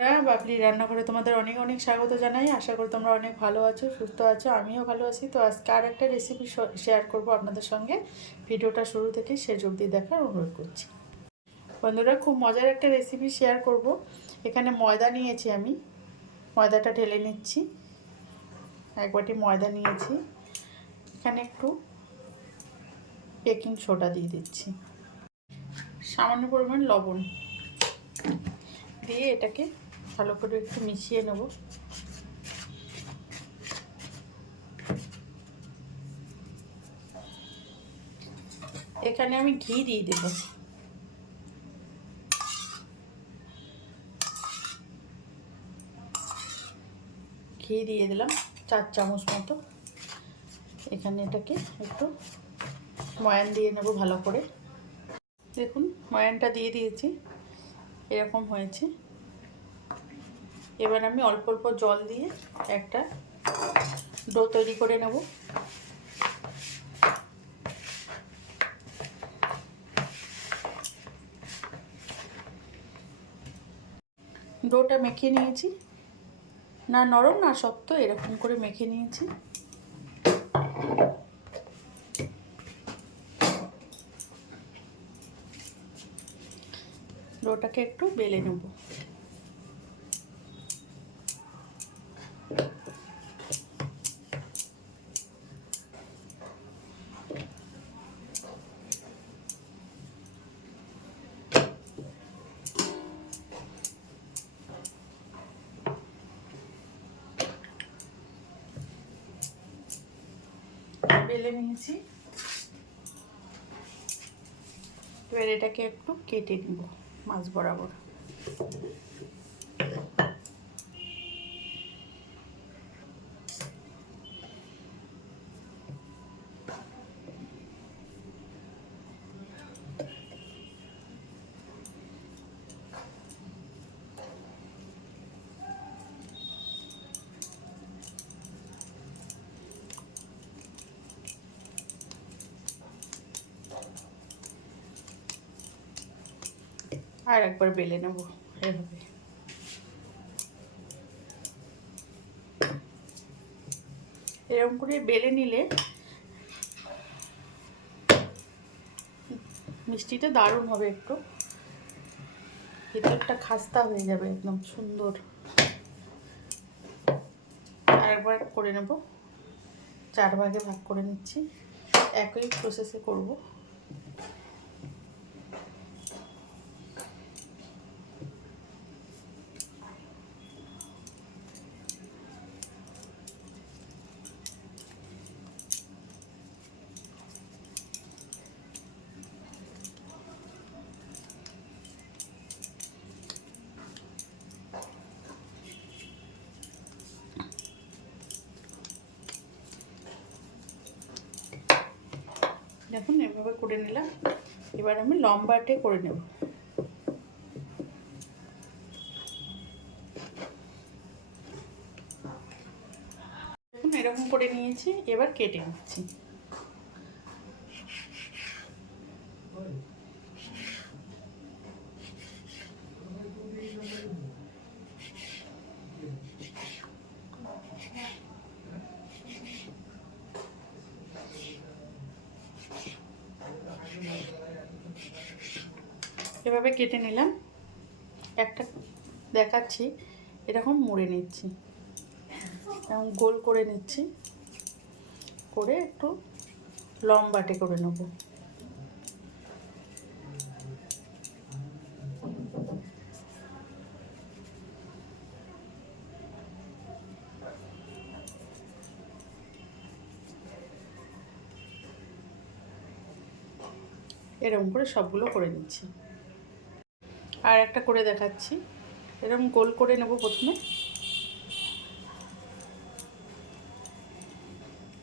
বাবলি রান্নাঘরে তোমাদের অনেক অনেক স্বাগত জানাই। আশা করি তোমরা অনেক ভালো আছো, সুস্থ আছো, আমিও ভালো আছি। তো আজকে আর একটা রেসিপি শেয়ার করব আপনাদের সঙ্গে। ভিডিওটা শুরু থেকে শেষ অবধি দেখার অনুরোধ করছি। বন্ধুরা, খুব মজার একটা রেসিপি শেয়ার করব। এখানে ময়দা নিয়েছি, আমি ময়দাটা ঢেলে নিচ্ছি। এক বাটি ময়দা নিয়েছি। এখানে একটু বেকিং সোডা দিয়ে দিচ্ছি, সামান্য পরিমাণ লবণ দিয়ে এটাকে ভালো করে একটু মিশিয়ে নেব। এখানে আমি ঘি দিয়ে দেব। ঘি দিয়ে দিলাম 4 চামচ মতো। এখানে এটাকে একটু ময়ান দিয়ে নেব ভালো করে। দেখুন, ময়ানটা দিয়ে দিয়েছি, এরকম হয়েছে। এবার আমি অল্প অল্প জল দিয়ে একটা ডো তৈরি করে নেব। ডোটা মেখে নিয়েছি, না নরম না শক্ত, এরকম করে মেখে নিয়েছি। ডোটাকে একটু বেলে নেব। বেলে নিয়েছি, এবার এটাকে একটু কেটে নেব মাছ বরাবর। আর একবার বেলে নেব এভাবে। এরকম করে বেলে নিলে মিষ্টিটা দারুণ হবে, একটু ভিতরটা খাস্তা হয়ে যাবে, একদম সুন্দর। আর একবার করে নেব, 4 ভাগে ভাগ করে নিচ্ছি, একই প্রসেসে করব। দেখুন, এভাবে করে নিলাম। এবার আমি লম্বাটে করে নেব। দেখুন, এরকম করে নিয়েছি, এবার কেটে নিচ্ছি। এভাবে কেটে নিলাম, একটা দেখাচ্ছি, এরকম মুড়ে নিচ্ছি, এরকম গোল করে নিচ্ছি, করে একটু লম্বাটে করে নেব। এরকম করে সবগুলো করে নিচ্ছি। আর একটা করে দেখাচ্ছি, এরকম গোল করে নেব প্রথমে,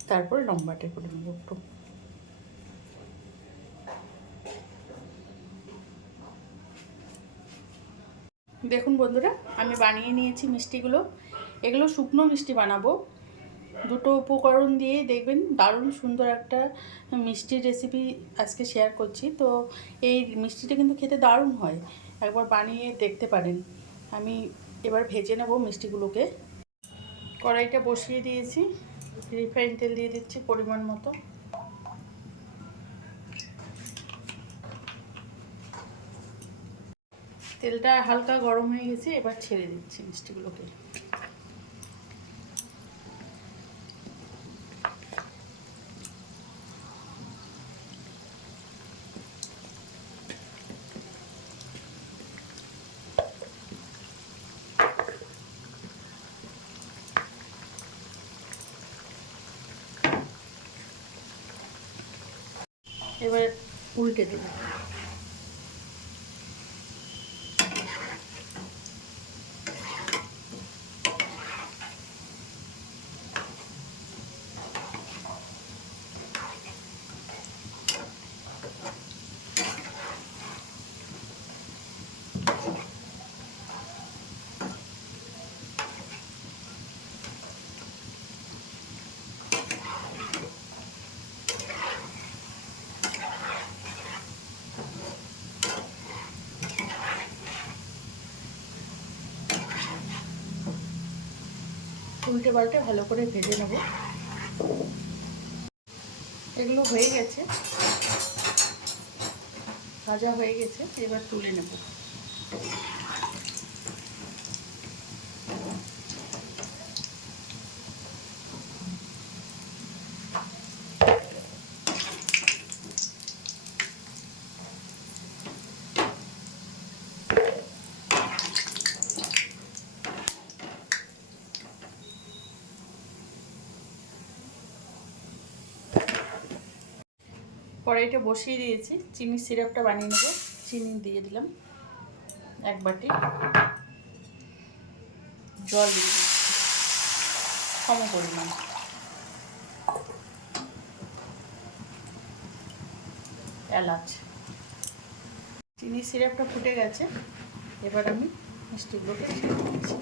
তারপরে লম্বাটে করে নেব একটু। দেখুন বন্ধুরা, আমি বানিয়ে নিয়েছি মিষ্টিগুলো। এগুলো শুকনো মিষ্টি বানাবো। দুটো উপকরণ দিয়ে দেখবেন দারুণ সুন্দর একটা মিষ্টির রেসিপি আজকে শেয়ার করছি। তো এই মিষ্টিটা কিন্তু খেতে দারুণ হয়, একবার বানিয়ে দেখতে পারেন। আমি এবার ভেজে নেব মিষ্টিগুলোকে। কড়াইটা বসিয়ে দিয়েছি, রিফাইন তেল দিয়ে দিচ্ছি পরিমাণ মতো। তেলটা হালকা গরম হয়ে গেছে, এবার ছেড়ে দিচ্ছি মিষ্টিগুলোকে। এবার উল্টে দেব। উল্টে পাল্টে ভালো করে ভেজে নেব। এগুলো হয়ে গেছে, ভাজা হয়ে গেছে, এবার তুলে নেব। কড়াইটা বসিয়ে দিয়েছি, চিনির সিরাপটা বানিয়ে নেব। চিনি দিয়ে দিলাম 1 বাটি, জল দিয়ে দিচ্ছি সম পরিমাণ, এলাচ। চিনির সিরাপটা ফুটে গেছে, এবার আমি মিষ্টিগুলোকে ছেড়ে দিচ্ছি।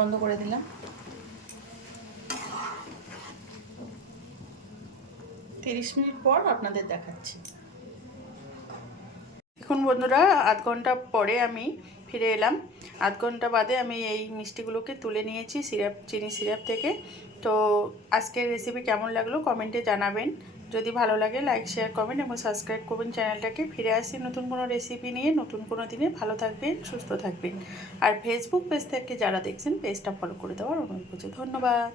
বন্ধ করে দিলাম। 30 মিনিট পর আপনাদের দেখাচ্ছি। এখন বন্ধুরা আধ ঘন্টা পরে আমি ফিরে এলাম। আধ ঘন্টা বাদে আমি এই মিষ্টিগুলোকে তুলে নিয়েছি চিনি সিরাপ থেকে। তো আজকের রেসিপি কেমন লাগলো কমেন্টে জানাবেন। যদি ভালো লাগে লাইক শেয়ার কমেন্ট এবং সাবস্ক্রাইব করবেন চ্যানেলটাকে। ফিরে আসি নতুন কোনো রেসিপি নিয়ে, নতুন কোনো দিনে। ভালো থাকবেন, সুস্থ থাকবেন। আর ফেসবুক পেজ থেকে যারা দেখছেন পেজটা ফলো করে দেওয়ার অনুরোধ করছি। ধন্যবাদ।